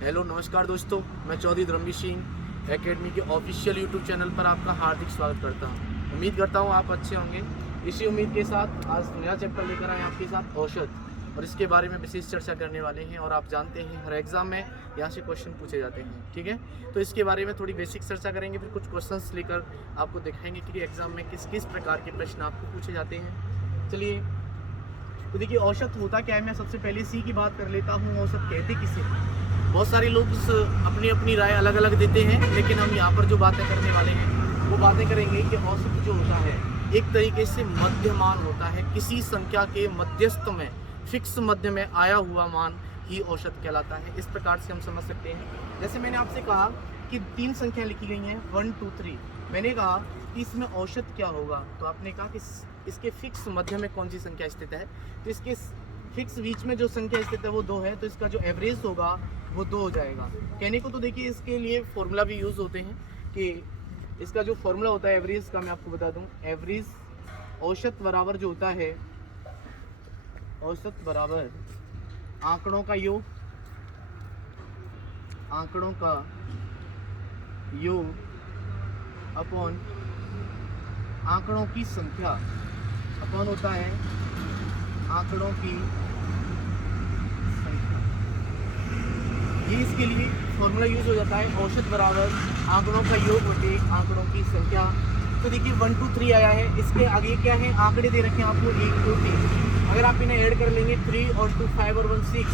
Hello नमस्कार दोस्तों, मैं चौधरी धर्मवीर सिंह एकेडमी के ऑफिशियल यूट्यूब चैनल पर आपका हार्दिक स्वागत करता हूं। उम्मीद करता हूं आप अच्छे होंगे। इसी उम्मीद के साथ आज नया चैप्टर लेकर आए आपके साथ औषध, और इसके बारे में विशेष चर्चा करने वाले हैं। और आप जानते हैं हर एग्जाम में यहाँ से क्वेश्चन पूछे जाते हैं, ठीक है। तो इसके बारे में थोड़ी बेसिक चर्चा करेंगे, फिर कुछ क्वेश्चंस लेकर आपको दिखाएंगे कि एग्जाम में किस किस प्रकार के प्रश्न आपको पूछे जाते हैं। चलिए, तो देखिए औषध होता क्या है। मैं सबसे पहले सी की बात कर लेता हूँ। औषध कहते किसे हैं? बहुत सारे लोग अपनी अपनी राय अलग अलग देते हैं, लेकिन हम यहाँ पर जो बातें करने वाले हैं वो बातें करेंगे कि औसत जो होता है एक तरीके से मध्यमान होता है। किसी संख्या के मध्यस्थ में, फिक्स मध्य में आया हुआ मान ही औसत कहलाता है। इस प्रकार से हम समझ सकते हैं। जैसे मैंने आपसे कहा कि 3 संख्या लिखी गई हैं 1 2 3। मैंने कहा कि इसमें औसत क्या होगा, तो आपने कहा कि इसके फिक्स मध्य में कौन सी संख्या स्थित है। तो इसके फिक्स बीच में जो संख्या स्थित है वो 2 है, तो इसका जो एवरेज होगा वो 2 हो जाएगा। कहने को तो देखिए इसके लिए फॉर्मूला भी यूज़ होते हैं कि इसका जो फॉर्मूला होता है एवरेज का, मैं आपको बता दूं। एवरेज औसत बराबर जो होता है, औसत बराबर आंकड़ों का योग, आंकड़ों का योग अपॉन आंकड़ों की संख्या, अपॉन होता है आंकड़ों की संख्या। ये इसके लिए फॉर्मूला यूज हो जाता है। औसत बराबर आंकड़ों का योग होते आंकड़ों की संख्या। तो देखिए 1 2 3 आया है, इसके आगे क्या है, आंकड़े दे रखे हैं आपको 1 2 3। अगर आप इन्हें ऐड कर लेंगे 3 और 2 5 और 1 6,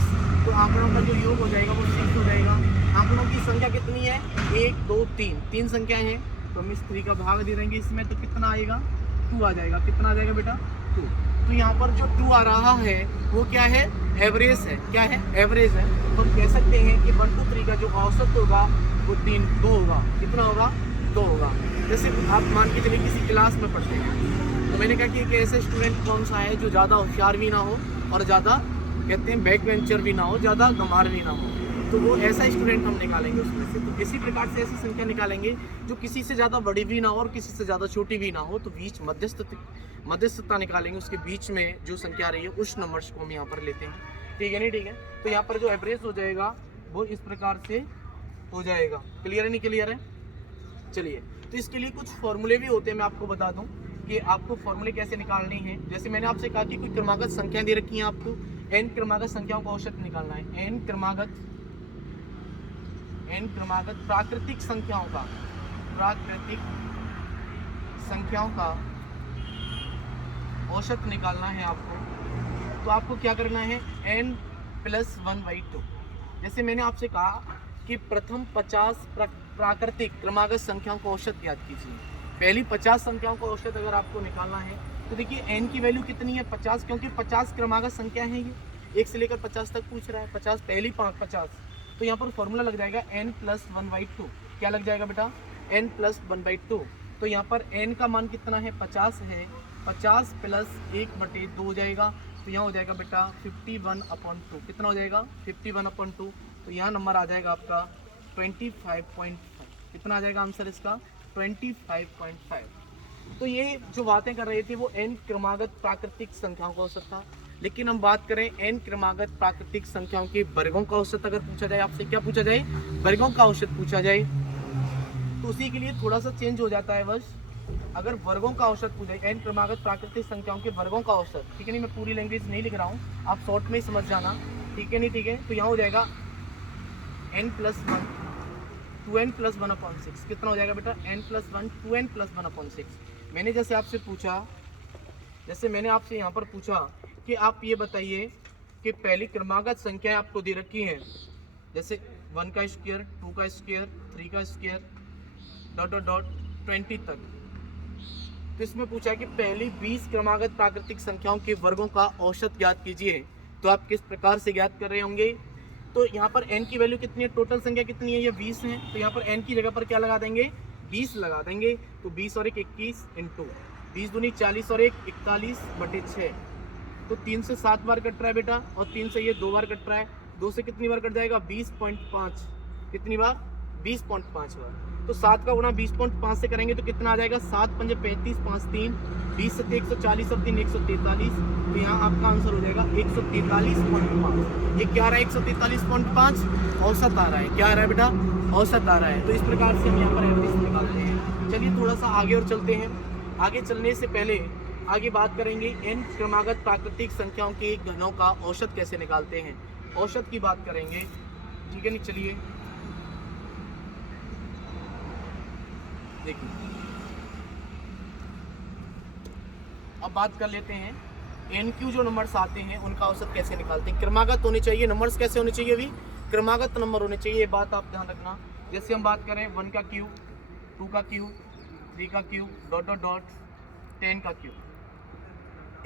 तो आंकड़ों का जो योग हो जाएगा वो 6 हो जाएगा। आंकड़ों की संख्या कितनी है, 1 2 3, 3 संख्याएं हैं, तो हम इस 3 का भाग दे देंगे इसमें, तो कितना आएगा, 2 आ जाएगा। कितना आ जाएगा बेटा, 2। तो यहाँ पर जो 2 आ रहा है वो क्या है, एवरेज है। क्या है, एवरेज है। तो हम कह सकते हैं कि 1 2 3 का जो औसत होगा वो 2 होगा। कितना होगा, 2 होगा। जैसे आप मान के चलिए किसी क्लास में पढ़ते हैं, तो मैंने कहा कि एक ऐसे स्टूडेंट कौन सा है जो ज़्यादा होशियार भी ना हो और ज़्यादा कहते हैं बैक बेंचर भी ना हो, ज़्यादा गंवार भी ना हो, तो वो ऐसा स्टूडेंट हम निकालेंगे उसमें से। तो इसी प्रकार से ऐसी संख्या निकालेंगे जो किसी से ज़्यादा बड़ी भी ना हो और किसी से ज़्यादा छोटी भी ना हो, तो बीच मध्यस्थता निकालेंगे। उसके बीच में जो संख्या रही है उस नंबर्स को हम यहाँ पर लेते हैं, ठीक है नहीं, ठीक है। तो यहाँ पर जो एवरेज हो जाएगा वो इस प्रकार से हो जाएगा। क्लियर है, नहीं क्लियर है? चलिए, तो इसके लिए कुछ फॉर्मूले भी होते हैं, मैं आपको बता दूं कि आपको फॉर्मूले कैसे निकालने हैं। जैसे मैंने आपसे कहा कि कोई क्रमागत संख्या दे रखी है आपको, n क्रमागत संख्याओं का औसत निकालना है। n क्रमागत प्राकृतिक संख्याओं का औसत निकालना है आपको। तो आपको क्या करना है, n + 1/2। जैसे मैंने आपसे कहा कि प्रथम 50 प्राकृतिक क्रमागत संख्याओं का औसत ज्ञात कीजिए। पहली 50 संख्याओं का औसत अगर आपको निकालना है तो देखिए n की वैल्यू कितनी है, 50, क्योंकि 50 क्रमागत संख्या है। ये 1 से लेकर 50 तक पूछ रहा है। 50 पहली 50, तो यहाँ पर फॉर्मूला लग जाएगा n + 1/2। क्या लग जाएगा बेटा, n + 1/2। तो यहाँ पर n का मान कितना है, 50 है। 50 + 1/2 हो जाएगा, तो यहाँ हो जाएगा बेटा 51/2। कितना हो जाएगा, 51/2। तो यहाँ नंबर आ जाएगा आपका 25.5। कितना आ जाएगा आंसर इसका, 25.5। तो ये जो बातें कर रहे थे वो n क्रमागत प्राकृतिक संख्याओं का औसत था। लेकिन हम बात करें n क्रमागत प्राकृतिक संख्याओं के वर्गों का औसत अगर पूछा जाए आपसे, क्या पूछा जाए, वर्गों का औसत पूछा जाए, तो उसी के लिए थोड़ा सा चेंज हो जाता है बस। अगर वर्गों का औसत पूछा जाए, n क्रमागत प्राकृतिक संख्याओं के वर्गों का औसत, ठीक है नहीं, मैं पूरी लैंग्वेज नहीं लिख रहा हूँ, आप शॉर्ट में ही समझ जाना, ठीक है नहीं, ठीक है। तो यहाँ हो जाएगा n + 1 2n + 1/6। कितना हो जाएगा बेटा, n + 1 2n + 1/6। मैंने जैसे आपसे पूछा, जैसे मैंने आपसे यहाँ पर पूछा कि आप ये बताइए कि पहली क्रमागत संख्या आपको दे रखी है, जैसे 1 का स्क्वायर, 2 का स्क्वायर, 3 का स्क्वायर, ... 20 तक। तो इसमें पूछा है कि पहली 20 क्रमागत प्राकृतिक संख्याओं के वर्गों का औसत ज्ञात कीजिए। तो आप किस प्रकार से ज्ञात कर रहे होंगे, तो यहाँ पर n की वैल्यू कितनी है, टोटल संख्या कितनी है, ये 20 है। तो यहाँ पर n की जगह पर क्या लगा देंगे, 20 लगा देंगे। तो 20 और 1 21 इंटू 20 दूनी 40 और 1 41/6। तो 3 से 7 बार कट रहा है बेटा, और 3 से ये 2 बार कट रहा है। 2 से कितनी बार कट जाएगा, 20.5। कितनी बार, 20.5 बार। तो 7 का गुणा 20.5 से करेंगे तो कितना आ जाएगा, 7 पंजे 35, 5 3 20 से 140 और 3 143। तो यहाँ आपका आंसर हो जाएगा 143.5। ये क्या आ रहा है, 143.5 औसत आ रहा है। क्या आ रहा है बेटा, औसत आ रहा है। तो इस प्रकार से हम यहाँ पर एवरेज निकालते हैं। चलिए थोड़ा सा आगे और चलते हैं। आगे चलने से पहले आगे बात करेंगे n क्रमागत प्राकृतिक संख्याओं के घनों का औसत कैसे निकालते हैं, औसत की बात करेंगे। ठीक है नहीं, चलिए देखिए अब बात कर लेते हैं NQ जो नंबर्स आते हैं उनका औसत कैसे निकालते हैं। क्रमागत होने चाहिए, नंबर्स कैसे होने चाहिए, अभी क्रमागत नंबर होने चाहिए, ये बात आप ध्यान रखना। जैसे हम बात करें 1 का क्यूब, 2 का क्यूब, 3 का क्यूब, डॉट डॉट डॉट 10 का क्यूब।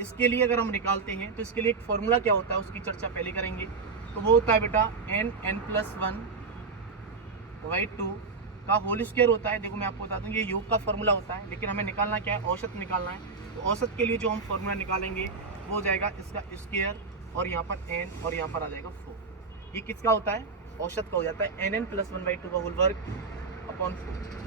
इसके लिए अगर हम निकालते हैं तो इसके लिए एक फॉर्मूला क्या होता है उसकी चर्चा पहले करेंगे। तो वो होता है बेटा n+1/2 का होल स्क्वायर होता है। देखो मैं आपको बताता हूँ, ये योग का फॉर्मूला होता है, लेकिन हमें निकालना क्या है, औसत निकालना है। तो औसत के लिए जो हम फॉर्मूला निकालेंगे वो हो जाएगा इसका स्क्वायर और यहाँ पर n और यहाँ पर आ जाएगा 4। ये किसका होता है, औसत का हो जाता है nn+1/2 का होल वर्ग अपॉन 4।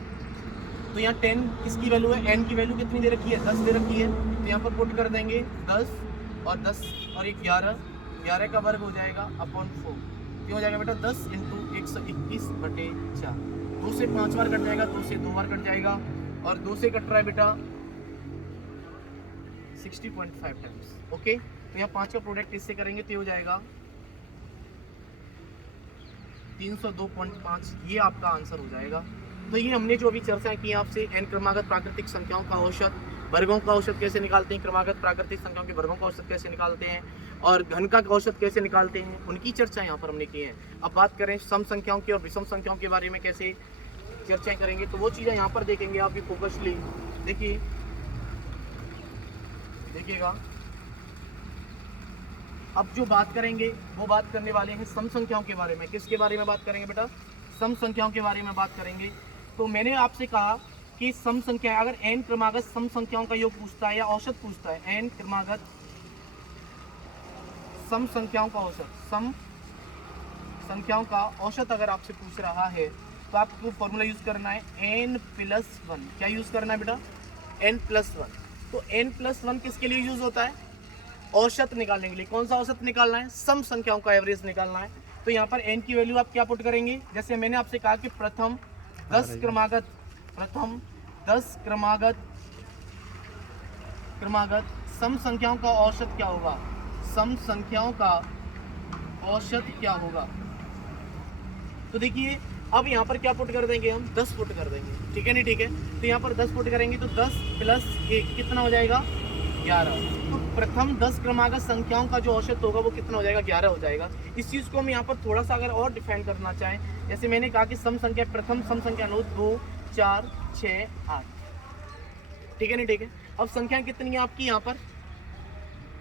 तो यहाँ 10 किसकी वैल्यू है, n की वैल्यू कितनी दे रखी है, 10 दे रखी है। तो यहाँ पर पुट कर देंगे 10 और 10 और 11 का वर्ग हो जाएगा अपॉन 4। ये हो जाएगा बेटा 10 × 121/4। 2 से 5 बार कट जाएगा, 2 से 2 बार कट जाएगा और 2 से कट रहा है बेटा 60.5 टाइम्स। ओके, तो यहाँ 5 का प्रोडक्ट इससे करेंगे तो ये हो जाएगा 302.5। ये आपका आंसर हो जाएगा। तो ये हमने जो अभी चर्चा की आपसे n क्रमागत प्राकृतिक संख्याओं का औसत, वर्गों का औसत कैसे निकालते हैं, क्रमागत प्राकृतिक संख्याओं के वर्गों का औसत कैसे निकालते हैं और घन का औसत कैसे निकालते हैं, उनकी चर्चा यहाँ पर हमने की है। अब बात करें सम संख्याओं की और विषम संख्याओं के बारे में कैसे चर्चाएं करेंगे, तो वो चीज़ें यहाँ पर देखेंगे आप भी फोकसली। देखिएगा अब जो बात करेंगे वो बात करने वाले हैं सम संख्याओं के बारे में। किसके बारे में बात करेंगे बेटा, सम संख्याओं के बारे में बात करेंगे। तो मैंने आपसे कहा कि सम संख्या, अगर n क्रमागत सम संख्याओं का योग पूछता है या औसत पूछता है, n क्रमागत सम संख्याओं का औसत, सम संख्याओं का औसत अगर आपसे पूछ रहा है तो आपको फॉर्मूला यूज करना है n+1। क्या यूज करना है बेटा, n+1। तो n+1 किसके लिए यूज होता है, औसत निकालने के लिए। कौन सा औसत निकालना है, सम संख्याओं का एवरेज निकालना है। तो यहाँ पर n की वैल्यू आप क्या पुट करेंगे, जैसे मैंने आपसे कहा कि प्रथम 10 क्रमागत सम संख्याओं का औसत क्या होगा, सम संख्याओं का औसत क्या होगा। तो देखिए अब यहाँ पर क्या पुट कर देंगे, हम 10 पुट कर देंगे। ठीक है नहीं, ठीक है। तो यहाँ पर 10 पुट करेंगे तो 10 + 1 कितना हो जाएगा, 11। तो प्रथम 10 क्रमागत संख्याओं का जो औसत होगा वो कितना हो जाएगा, 11 हो जाएगा। इस चीज़ को हम यहाँ पर थोड़ा सा अगर और डिफाइन करना चाहें, जैसे मैंने कहा कि सम संख्या, प्रथम सम संख्या 9 2 4 6 8। ठीक है नहीं, ठीक है। अब संख्याएं कितनी है आपकी, यहाँ पर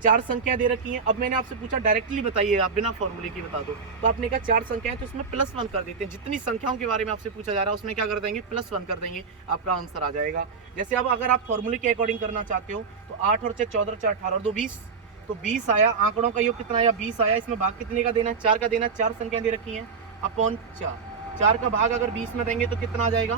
4 संख्या दे रखी हैं। अब मैंने आपसे पूछा डायरेक्टली बताइए, आप बिना फॉर्मूले की बता दो। तो आपने कहा 4 संख्याएं, तो इसमें +1 कर देते हैं। जितनी संख्याओं के बारे में आपसे पूछा जा रहा है उसमें क्या कर देंगे, +1 कर देंगे, आपका आंसर आ जाएगा। जैसे अब अगर आप फॉर्मूले के अकॉर्डिंग करना चाहते हो तो 8 और 6 14, 4 18 और 2 20। तो 20 आया, आंकड़ों का योग कितना आया, 20 आया। इसमें भाग कितने का देना है, 4 का देना। 4 संख्याएं दे रखी हैं अपॉन 4 का भाग अगर 20 में देंगे तो कितना आ जाएगा,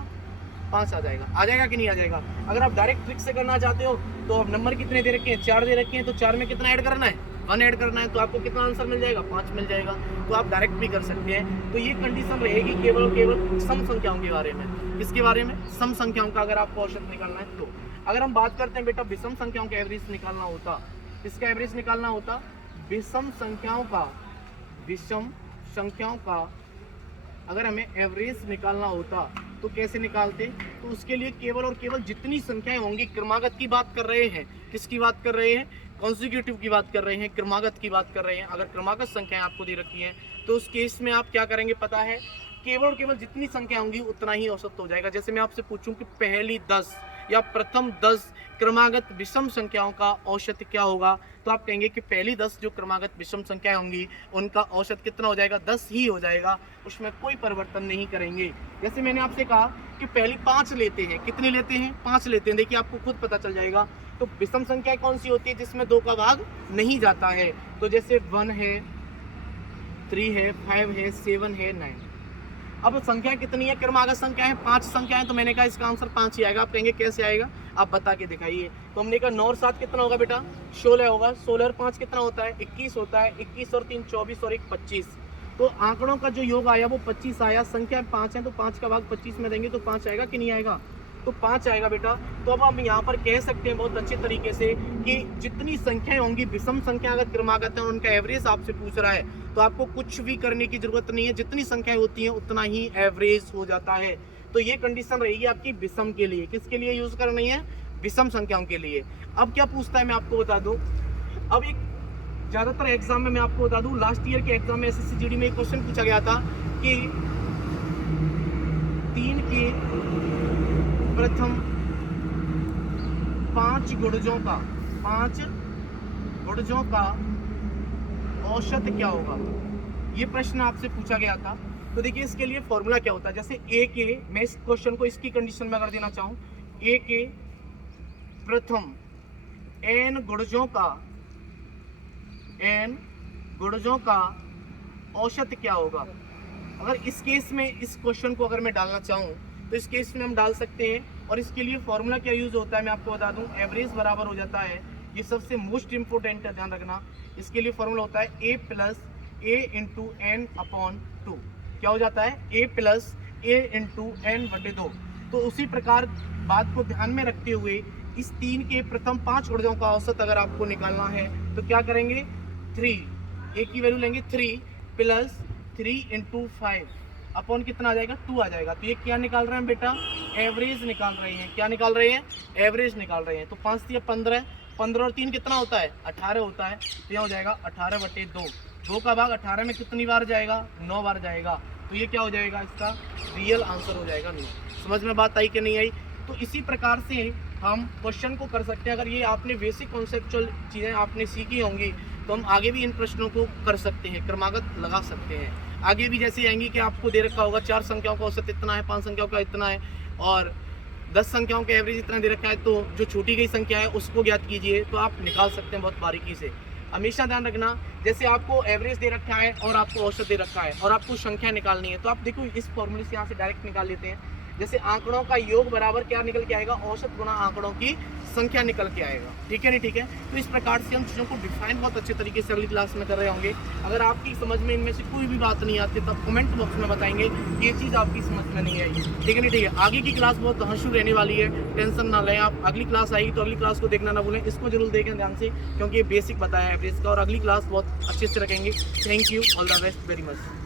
5 आ जाएगा। आ जाएगा कि नहीं आ जाएगा। अगर आप डायरेक्ट ट्रिक से करना चाहते हो तो अब नंबर कितने दे रखे हैं, 4 दे रखे हैं, तो 4 में कितना ऐड करना है, 1 ऐड करना है, तो आपको कितना आंसर मिल जाएगा, 5 मिल जाएगा। तो आप डायरेक्ट भी कर सकते हैं। तो ये कंडीशन रहेगी केवल केवल सम संख्याओं के बारे में। किसके बारे में, सम संख्याओं का अगर आपको औसत निकालना है तो। अगर हम बात करते हैं बेटा विषम संख्याओं का एवरेज निकालना होता, किसका एवरेज निकालना होता, विषम संख्याओं का अगर हमें एवरेज निकालना होता तो कैसे निकालते, तो उसके लिए केवल और केवल जितनी संख्याएं होंगी, क्रमागत की बात कर रहे हैं, किसकी बात कर रहे हैं, कॉन्सिक्यूटिव की बात कर रहे हैं, क्रमागत की बात कर रहे हैं। अगर क्रमागत संख्याएं आपको दे रखी हैं तो उस केस में आप क्या करेंगे पता है, केवल और केवल जितनी संख्या होंगी उतना ही औसत हो जाएगा। जैसे मैं आपसे पूछूं कि पहली 10 या प्रथम 10 क्रमागत विषम संख्याओं का औसत क्या होगा, तो आप कहेंगे कि पहली 10 जो क्रमागत विषम संख्याएं होंगी उनका औसत कितना हो जाएगा, 10 ही हो जाएगा, उसमें कोई परिवर्तन नहीं करेंगे। जैसे मैंने आपसे कहा कि पहली 5 लेते हैं, कितने लेते हैं, 5 लेते हैं। देखिए आपको खुद पता चल जाएगा। तो विषम संख्या कौन सी होती है, जिसमें 2 का भाग नहीं जाता है। तो जैसे 1 है, 3 है, 5 है, 7 है, 9। अब संख्या कितनी है, क्रमागत संख्या है 5 संख्या है, तो मैंने कहा इसका आंसर 5 ही आएगा। आप कहेंगे कैसे आएगा, आप बता के दिखाइए। तो हमने कहा 9 और 7 कितना होगा बेटा, 16 होगा। 16 और 5 कितना होता है, 21 होता है। 21 और 3 24 और 1 25। तो आंकड़ों का जो योग आया वो 25 आया। संख्या 5 है तो 5 का भाग 25 में देंगे तो 5 आएगा कि नहीं आएगा, तो 5 आएगा बेटा। तो अब हम यहाँ पर कह सकते हैं बहुत अच्छे तरीके से कि जितनी संख्याएं होंगी विषम संख्या अगर क्रमागत है, उनका एवरेज आपसे पूछ रहा है, तो आपको कुछ भी करने की जरूरत नहीं है। जितनी संख्याएं होती हैं उतना ही एवरेज हो जाता है। तो ये कंडीशन रहेगी आपकी विषम के लिए। किसके लिए यूज करनी है, विषम संख्याओं के लिए। अब क्या पूछता है मैं आपको बता दूं। अब एक ज्यादातर एग्जाम में मैं आपको बता दूं, लास्ट ईयर के एग्जाम में एसएससी जीडी में एक क्वेश्चन पूछा गया था कि 3 के प्रथम 5 गुणजों का औसत क्या होगा, ये प्रश्न आपसे पूछा गया था। तो देखिए इसके लिए फॉर्मूला क्या होता है। जैसे ए के, मैं इस क्वेश्चन को इसकी कंडीशन में अगर देना चाहूं, ए के प्रथम n गुणजों का औसत क्या होगा। अगर इस केस में इस क्वेश्चन को अगर मैं डालना चाहूं तो इस केस में हम डाल सकते हैं। और इसके लिए फॉर्मूला क्या यूज होता है मैं आपको बता दूं, एवरेज बराबर हो जाता है, ये सबसे मोस्ट इंपोर्टेंट है, ध्यान रखना। इसके लिए फॉर्मूला होता है a plus a into n upon 2। क्या हो जाता है, a plus a into n बटे 2। तो उसी प्रकार बात को ध्यान में रखते हुए इस 3 के प्रथम 5 गुणजों का औसत अगर आपको निकालना है तो क्या करेंगे, 3 a की वैल्यू लेंगे 3 प्लस 3 इंटू 5 अपॉन कितना आ जाएगा, 2 आ जाएगा। तो ये क्या निकाल रहे हैं बेटा, एवरेज निकाल रहे हैं। क्या निकाल रहे हैं, एवरेज निकाल रहे हैं। तो 5 से 15, 15 और 3 कितना होता है, 18 होता है। तो यहाँ हो जाएगा 18 बटे 2। 2 का भाग 18 में कितनी बार जाएगा, 9 बार जाएगा। तो ये क्या हो जाएगा, इसका रियल आंसर हो जाएगा 9। समझ में बात आई कि नहीं आई। तो इसी प्रकार से हम क्वेश्चन को कर सकते हैं। अगर ये आपने बेसिक कॉन्सेप्चुअल चीज़ें आपने सीखी होंगी तो हम आगे भी इन प्रश्नों को कर सकते हैं, क्रमागत लगा सकते हैं। आगे भी जैसे आएंगी कि आपको दे रखा होगा 4 संख्याओं का औसत इतना है, 5 संख्याओं का इतना है और 10 संख्याओं का एवरेज इतना दे रखा है, तो जो छूटी गई संख्या है उसको ज्ञात कीजिए। तो आप निकाल सकते हैं बहुत बारीकी से। हमेशा ध्यान रखना, जैसे आपको एवरेज दे रखा है और आपको औसत दे रखा है और आपको संख्या निकालनी है, तो आप देखो इस फॉर्मूले से यहाँ से डायरेक्ट निकाल लेते हैं। जैसे आंकड़ों का योग बराबर क्या निकल के आएगा, औसत गुना आंकड़ों की संख्या निकल के आएगा। ठीक है नहीं, ठीक है। तो इस प्रकार से हम चीज़ों को डिफाइन बहुत अच्छे तरीके से अगली क्लास में कर रहे होंगे। अगर आपकी समझ में इनमें से कोई भी बात नहीं आती तब कमेंट बॉक्स में बताएंगे ये चीज़ आपकी समझ में नहीं आई। ठीक है नहीं, ठीक है। आगे की क्लास बहुत हंसू रहने वाली है, टेंशन ना लें आप। अगली क्लास आएगी तो अगली क्लास को देखना ना भूलें, इसको जरूर देखें ध्यान से, क्योंकि ये बेसिक बताया है एवरेज का। और अगली क्लास बहुत अच्छे से रखेंगे। Thank you, all the best very much.